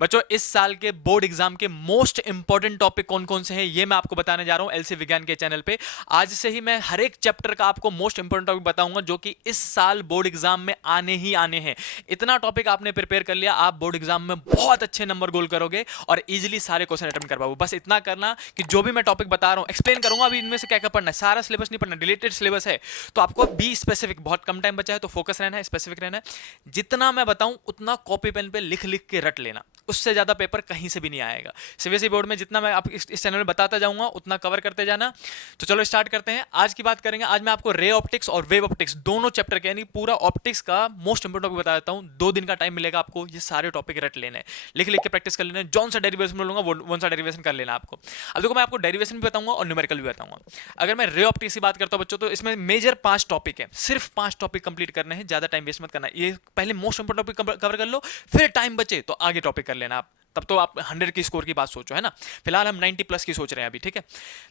बच्चों, इस साल के बोर्ड एग्जाम के मोस्ट इंपॉर्टेंट टॉपिक कौन कौन से हैं ये मैं आपको बताने जा रहा हूं एलसी विज्ञान के चैनल पे। आज से ही मैं हर एक चैप्टर का आपको मोस्ट इंपॉर्टेंट टॉपिक बताऊंगा जो कि इस साल बोर्ड एग्जाम में आने ही आने हैं। इतना टॉपिक आपने प्रिपेयर कर लिया, आप बोर्ड एग्जाम में बहुत अच्छे नंबर गोल करोगे और इजीली सारे क्वेश्चन अटेम्प्ट कर पाओगे। बस इतना करना कि जो भी मैं टॉपिक बता रहा हूं एक्सप्लेन करूंगा, अभी इनमें से क्या क्या पढ़ना है, सारा सिलेबस नहीं पढ़ना, रिलेटेड सिलेबस है। तो आपको बी स्पेसिफिक, बहुत कम टाइम बचा है तो फोकस रहना है, स्पेसिफिक रहना है। जितना मैं बताऊं उतना कॉपी पेन पे लिख लिख के रट लेना, उससे ज्यादा पेपर कहीं से भी नहीं आएगा। सीबीएसई बोर्ड में जितना मैं आप इस चैनल में बताता जाऊंगा उतना कवर करते जाना। तो चलो स्टार्ट करते हैं। आज की बात करेंगे। आज मैं आपको रे ऑप्टिक्स और वेव ऑप्टिक्स दोनों चैप्टर के यानी पूरा ऑप्टिक्स का मोस्ट इंपोर्टेंट टॉपिक बता देता हूं। 2 दिन का टाइम मिलेगा आपको, ये सारे टॉपिक रट लेने हैं, लिख लिख के प्रैक्टिस कर लेना है। जौन सा डेरिवेशन बोलूंगा वो सा डेरिवेशन कर लेना आपको। अब देखो, मैं आपको डेरिवेशन भी बताऊंगा और न्यूमेरिकल भी बताऊंगा। अगर मैं रे ऑप्टिक्स की बात करता हूं बच्चों, तो इसमें मेजर 5 टॉपिक है, सिर्फ 5 टॉपिक कंप्लीट करने हैं, ज्यादा टाइम वेस्ट मत करना। ये पहले मोस्ट इंपोर्टेंट टॉपिक कवर कर लो, फिर टाइम बचे तो आगे टॉपिक कर लेना आप। तब तो आप 100 की स्कोर की बात सोचो, है ना। फिलहाल हम 90 प्लस की सोच रहे हैं अभी, ठीक है।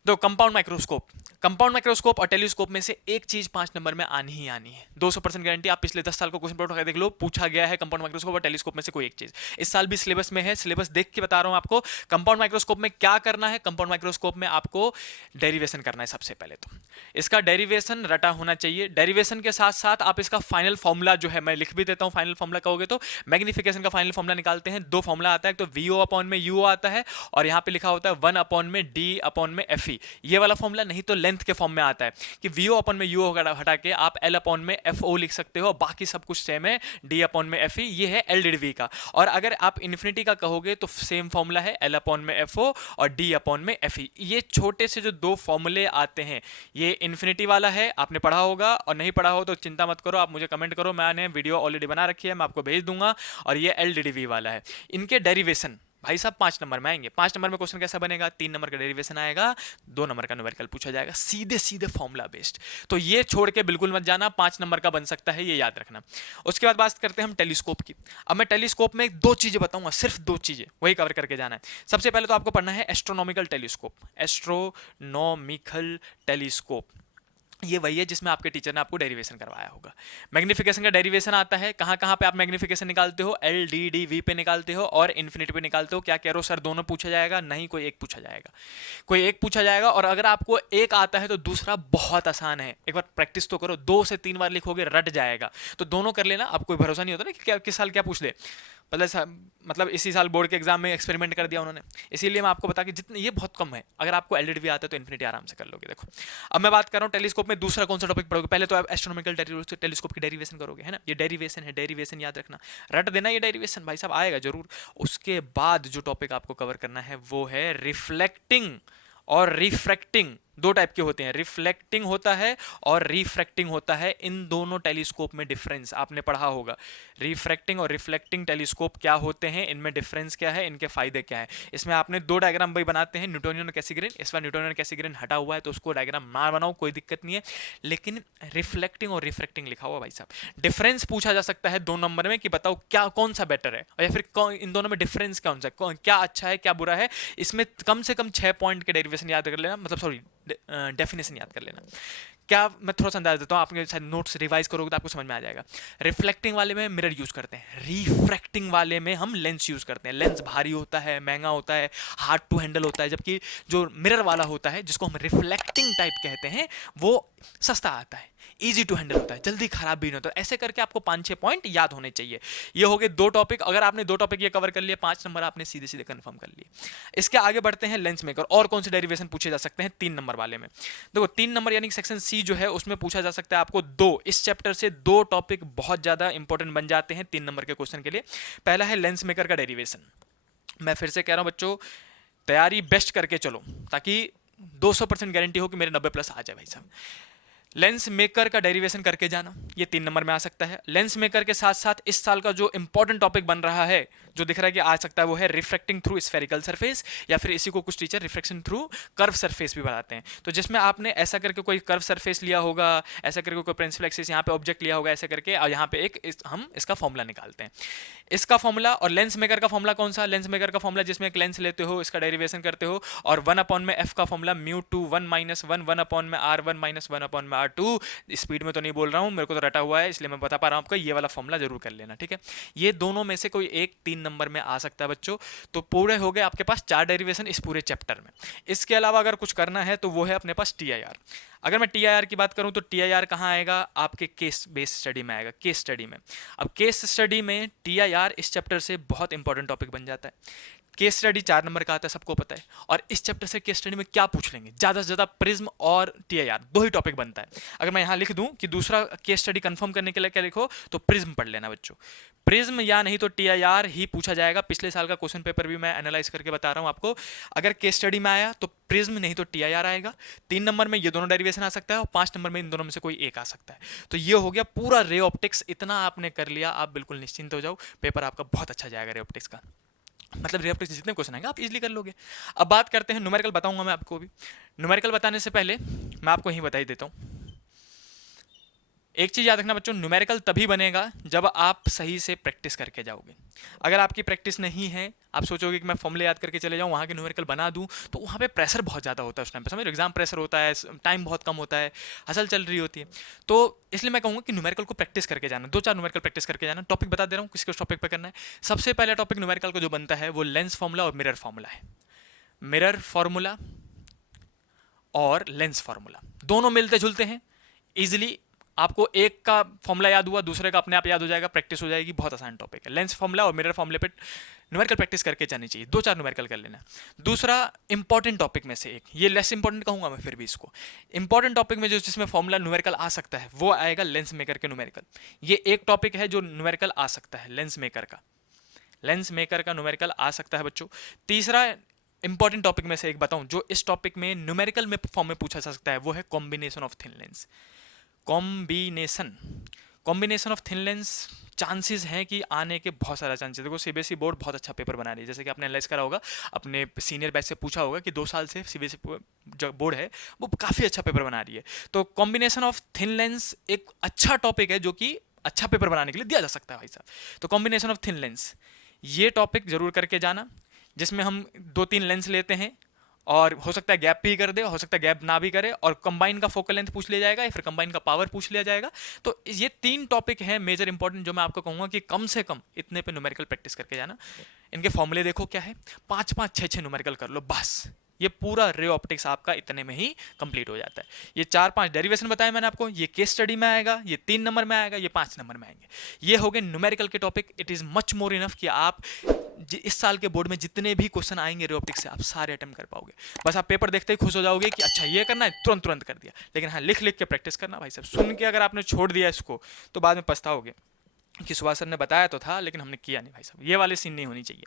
तो कंपाउंड माइक्रोस्कोप और टेलीस्कोप में से एक चीज 5 नंबर में आनी ही आनी है, 200% गारंटी। आप पिछले 10 साल को क्वेश्चन पेपर देख लो, पूछा गया है कंपाउंड माइक्रोस्कोप और टेलीस्कोप में से कोई एक चीज। इस साल भी सिलेबस में है, सिलेबस देख के बता रहा हूं आपको। कंपाउंड माइक्रोस्कोप में क्या करना है, कंपाउंड माइक्रोस्कोप में आपको डेरिवेशन करना है। सबसे पहले तो इसका डेरिवेशन रटा होना चाहिए। डेरिवेशन के साथ साथ आप इसका फाइनल फॉर्मूला जो है मैं लिख भी देता हूं। फाइनल फॉर्मूला कहोगे तो मैग्निफिकेशन का फाइनल फॉर्मूला निकालते हैं। 2 फॉर्मूला आता है, तो वीओ अपॉन में यू आता है और यहां पे लिखा होता है 1 अपॉन में डी अपॉन में एफ ई। ये वाला फॉर्मूला नहीं तो लेंथ के फॉर्म में आता है कि वीओ अपॉन में यू हटा के आप एल अपॉन में एफ ओ लिख सकते हो, बाकी सब कुछ सेम है, डी अपॉन में एफ ई। ये है एल डी वी का। और अगर आप इन्फिनिटी का कहोगे तो सेम फॉर्मूला है, एल अपॉन में एफ ओ और डी अपॉन में एफ ई। ये छोटे से जो 2 फॉर्मूले आते हैं, ये इन्फिनिटी वाला है, आपने पढ़ा होगा, और नहीं पढ़ा हो तो चिंता मत करो, आप मुझे कमेंट करो, मैंने वीडियो ऑलरेडी बना रखी है, मैं आपको भेज दूंगा। और ये एल डी डी वी वाला है। इनके डेरिवेशन भाई साहब 5 नंबर में आएंगे। 5 नंबर में क्वेश्चन कैसा बनेगा, 3 नंबर का डेरिवेशन आएगा, 2 नंबर का न्यूमेरिकल पूछा जाएगा, सीधे सीधे फॉर्मूला बेस्ड। तो ये छोड़ के बिल्कुल मत जाना, 5 नंबर का बन सकता है, ये याद रखना। उसके बाद बात करते हैं हम टेलीस्कोप की। अब मैं टेलीस्कोप में 2 चीजें बताऊंगा, सिर्फ 2 चीजें, वही कवर करके जाना है। सबसे पहले तो आपको पढ़ना है एस्ट्रोनॉमिकल टेलीस्कोप। एस्ट्रोनॉमिकल टेलीस्कोप ये वही है जिसमें आपके टीचर ने आपको डेरिवेशन करवाया होगा। मैग्निफिकेशन का डेरिवेशन आता है, कहां कहां पे आप मैग्निफिकेशन निकालते हो, एल डी डी वी पे निकालते हो और इन्फिनिटी पे निकालते हो। क्या कह रहे हो सर, दोनों पूछा जाएगा? नहीं, कोई एक पूछा जाएगा, कोई एक पूछा जाएगा। और अगर आपको एक आता है तो दूसरा बहुत आसान है, एक बार प्रैक्टिस तो करो, 2 से 3 बार लिखोगे रट जाएगा। तो दोनों कर लेना, आपको कोई भरोसा नहीं होता ना कि क्या किस साल क्या पूछ ले। मतलब इसी साल बोर्ड के एग्जाम में एक्सपेरिमेंट कर दिया उन्होंने, इसीलिए मैं आपको बता कि जितने ये बहुत कम है। अगर आपको एलईडी आता है तो इन्फिनिटी आराम से कर लोगे। देखो, अब मैं बात कर रहा हूँ टेलीस्कोप में दूसरा कौन सा टॉपिक पढ़ोगे। पहले तो आप एस्ट्रोनॉमिकल टेलीस्कोप की डेरिवेशन करोगे, है ना। ये डेरिवेशन है, डेरिवेशन याद रखना, रट देना ये डेरिवेशन, भाई साहब आएगा जरूर। उसके बाद जो टॉपिक आपको कवर करना है वो है रिफ्लेक्टिंग और रिफ्रैक्टिंग। 2 टाइप के होते हैं, रिफ्लेक्टिंग होता है और रिफ्रैक्टिंग होता है। इन दोनों टेलीस्कोप में डिफरेंस आपने पढ़ा होगा। रिफ्रैक्टिंग और रिफ्लेक्टिंग टेलीस्कोप क्या होते हैं, इनमें डिफरेंस क्या है, इनके फायदे क्या है। इसमें आपने 2 डायग्राम भाई बनाते हैं, न्यूटोनियन और कैसिग्रेन। इस बार न्यूटोनियन और कैसिग्रेन हटा हुआ है तो उसको डायग्राम ना बनाओ, कोई दिक्कत नहीं है, लेकिन रिफ्लेक्टिंग और रिफ्रैक्टिंग लिखा हुआ भाई साहब। डिफरेंस पूछा जा सकता है 2 नंबर में कि बताओ क्या कौन सा बेटर है, या फिर इन दोनों में डिफरेंस कौन सा, क्या अच्छा है क्या बुरा है। इसमें कम से कम 6 पॉइंट के डेरिवेशन याद कर लेना, मतलब सॉरी डेफिनेशन याद कर लेना। क्या, मैं थोड़ा सा अंदाज देता हूँ, आपके शायद नोट्स रिवाइज करोगे तो आपको समझ में आ जाएगा। रिफ्लेक्टिंग वाले में मिरर यूज करते हैं, रिफ्रैक्टिंग वाले में हम लेंस यूज करते हैं। लेंस भारी होता है, महंगा होता है, हार्ड टू हैंडल होता है, जबकि जो मिरर वाला होता है जिसको हम रिफ्लेक्टिंग टाइप कहते हैं वो सस्ता आता है, इजी टू हैंडल होता है, जल्दी खराब भी नहीं होता। ऐसे करके आपको 5-6 पॉइंट याद होने चाहिए। ये हो गए 2 टॉपिक। अगर आपने 2 टॉपिक ये कवर कर लिए, 5 नंबर आपने सीधे सीधे कंफर्म कर लिए। इसके आगे बढ़ते हैं लेंस मेकर। और कौन से डेरिवेशन पूछे जा सकते हैं 3 नंबर वाले में। देखो 3 नंबर यानी सेक्शन सी जो है उसमें पूछा जा सकता है आपको 2, इस चैप्टर से 2 टॉपिक बहुत ज्यादा इंपॉर्टेंट बन जाते हैं 3 नंबर के क्वेश्चन के लिए। पहला है लेंस मेकर का डेरिवेशन। मैं फिर से कह रहा हूं बच्चों, तैयारी बेस्ट करके चलो ताकि 200% गारंटी हो कि मेरे 90 प्लस आ जाए भाई साहब। लेंस मेकर का डेरिवेशन करके जाना, ये 3 नंबर में आ सकता है। लेंस मेकर के साथ साथ इस साल का जो इंपॉर्टेंट टॉपिक बन रहा है, जो दिख रहा है कि आ सकता है, वो है रिफ्रैक्टिंग थ्रू स्फेरिकल सरफेस, या फिर इसी को कुछ teacher refraction through curve surface भी बताते हैं। तो जिसमें आपने ऐसा करके कोई कर्व सरफेस लिया होगा, ऐसा करके कोई प्रिंसिपल एक्सिस यहाँ पे ऑब्जेक्ट लिया होगा ऐसा करके, और यहाँ पे हम इसका फॉर्मूला निकालते हैं। इसका फॉर्मूला और लेंस मेकर का फॉर्मूला कौन सा? लेंस मेकर का फॉर्मूला जिसमें एक लेंस लेते हो, इसका डेरिवेशन करते हो, और 1 अपॉन में एफ का formula mu two 1 minus 1, 1 upon में आर 1 माइनस 1 अपॉन में आर 2। स्पीड में तो नहीं बोल रहा हूँ, मेरे को तो रटा हुआ है इसलिए मैं बता पा रहा हूँ आपको, ये वाला फॉर्मूला जरूर कर लेना, ठीक है। ये दोनों में से कोई एक 3 नंबर में आ सकता है बच्चों। तो पूरे हो गए आपके पास 4 डेरिवेशन इस पूरे चैप्टर में। इसके अलावा अगर कुछ करना है तो वो है अपने पास TIR। अगर मैं TIR की बात करूं तो TIR कहाँ आएगा? आपके केस बेस्ड स्टडी में आएगा, केस स्टडी में। अब केस स्टडी में TIR इस चैप्टर से बहुत इंपॉर्टेंट टॉपिक बन जाता है। केस स्टडी 4 नंबर का आता है, सबको पता है। और इस चैप्टर से केस स्टडी में क्या पूछ लेंगे? ज़्यादा से ज़्यादा प्रिज्म और TIR, दो ही टॉपिक बनता है। अगर मैं यहाँ लिख दूँ कि दूसरा केस स्टडी कंफर्म करने के लिए क्या लिखो, तो प्रिज्म पढ़ लेना बच्चों। प्रिज्म या नहीं तो TIR ही पूछा जाएगा। पिछले साल का क्वेश्चन पेपर भी मैं एनालाइज करके बता रहा हूँ आपको। अगर केस स्टडी में आया तो प्रिज्म नहीं तो TIR आएगा। 3 नंबर में ये दोनों डेरिवेशन आ सकता है और 5 नंबर में इन दोनों में से कोई एक आ सकता है। तो ये हो गया पूरा रे ऑप्टिक्स। इतना आपने कर लिया, आप बिल्कुल निश्चिंत हो जाओ, पेपर आपका बहुत अच्छा जाएगा रे ऑप्टिक्स का। मतलब रे ऑप्टिक्स जितने क्वेश्चन आएंगे आप इजीली कर लोगे। अब बात करते हैं न्यूमेरिकल, बताऊंगा मैं आपको भी। न्यूमेरिकल बताने से पहले मैं आपको यही बता ही देता हूँ, एक चीज़ याद रखना बच्चों, न्यूमेरिकल तभी बनेगा जब आप सही से प्रैक्टिस करके जाओगे। अगर आपकी प्रैक्टिस नहीं है, आप सोचोगे कि मैं फॉर्मूले याद करके चले जाऊँ, वहाँ के न्यूमेरिकल बना दूँ, तो वहाँ पे प्रेशर बहुत ज़्यादा होता है उस टाइम पे, समझ, एग्जाम प्रेशर होता है, टाइम बहुत कम होता है, हसल चल रही होती है। तो इसलिए मैं कहूँगा कि न्यूमेरिकल को प्रैक्टिस करके जाना, 2-4 न्यूमेरिकल प्रैक्टिस करके जाना। टॉपिक बता दे रहा हूँ किस किस टॉपिक पर करना है। सबसे पहला टॉपिक न्यूमेरिकल को जो बनता है वो लेंस फार्मूला और मिरर फार्मूला है। मिरर फार्मूला और लेंस फार्मूला दोनों मिलते जुलते हैं। इजिली आपको एक का फॉर्मूला याद हुआ, दूसरे का अपने आप याद हो जाएगा, प्रैक्टिस हो जाएगी। बहुत आसान टॉपिक है। लेंस फॉर्मूला और मिरर फॉर्मूले पे न्यूमेरिकल प्रैक्टिस करके जानी चाहिए, 2-4 न्यूमेरिकल कर लेना। दूसरा इंपॉर्टेंट टॉपिक में से एक, ये लेस इंपॉर्टेंट कहूंगा मैं फिर भी इसको, इंपॉर्टेंट टॉपिक में जो जिसमें फॉर्मूला न्यूमेरिकल आ सकता है वो आएगा लेंस मेकर के न्यूमेरिकल। ये एक टॉपिक है जो न्यूमेरिकल आ सकता है, लेंस मेकर का। लेंस मेकर का न्यूमेरिकल आ सकता है बच्चों। तीसरा इंपॉर्टेंट टॉपिक में से एक बताऊं जो इस टॉपिक में न्यूमेरिकल में फॉर्म में पूछा जा सकता है, वो है combination of thin lens. Combination of thin lens chances हैं कि आने के बहुत सारा चांसेस। देखो CBSE बोर्ड बहुत अच्छा पेपर बना रही है, जैसे कि आपने एनालाइज करा होगा, अपने सीनियर बैच से पूछा होगा कि 2 साल से CBSE जो बोर्ड है वो काफ़ी अच्छा पेपर बना रही है। तो कॉम्बिनेशन ऑफ थिन लेंस एक अच्छा टॉपिक है जो कि अच्छा पेपर बनाने के लिए दिया जा सकता है भाई साहब। तो कॉम्बिनेशन ऑफ थिन लेंस, ये टॉपिक जरूर करके जाना, जिसमें हम 2-3 लेंस लेते हैं और हो सकता है गैप भी कर दे, हो सकता है गैप ना भी करे, और कंबाइन का फोकल लेंथ पूछ लिया जाएगा या फिर कंबाइन का पावर पूछ लिया जाएगा। तो ये 3 टॉपिक हैं मेजर इंपॉर्टेंट, जो मैं आपको कहूँगा कि कम से कम इतने पे न्यूमेरिकल प्रैक्टिस करके जाना। इनके फॉर्मूले देखो क्या है, 5-5, 6-6 न्यूमेरिकल कर लो बस, ये पूरा रे ऑप्टिक्स आपका इतने में ही कंप्लीट हो जाता है। ये 4-5 डेरिवेशन बताया मैंने आपको, ये केस स्टडी में आएगा, ये 3 नंबर में आएगा, ये 5 नंबर में आएंगे। ये हो गए न्यूमेरिकल के topic. It is much more enough कि आप इस साल के बोर्ड में जितने भी क्वेश्चन आएंगे रे ऑप्टिक्स से आप सारे अटेम्प्ट कर पाओगे। बस आप पेपर देखते ही खुश हो जाओगे कि अच्छा ये करना है, तुरंत तुरंत कर दिया। लेकिन हाँ, लिख लिख के प्रैक्टिस करना भाई साहब। सुन के अगर आपने छोड़ दिया इसको तो बाद में पछताओगे कि सुभाष सर ने बताया तो था लेकिन हमने किया नहीं भाई साहब। ये वाले सीन नहीं होनी चाहिए।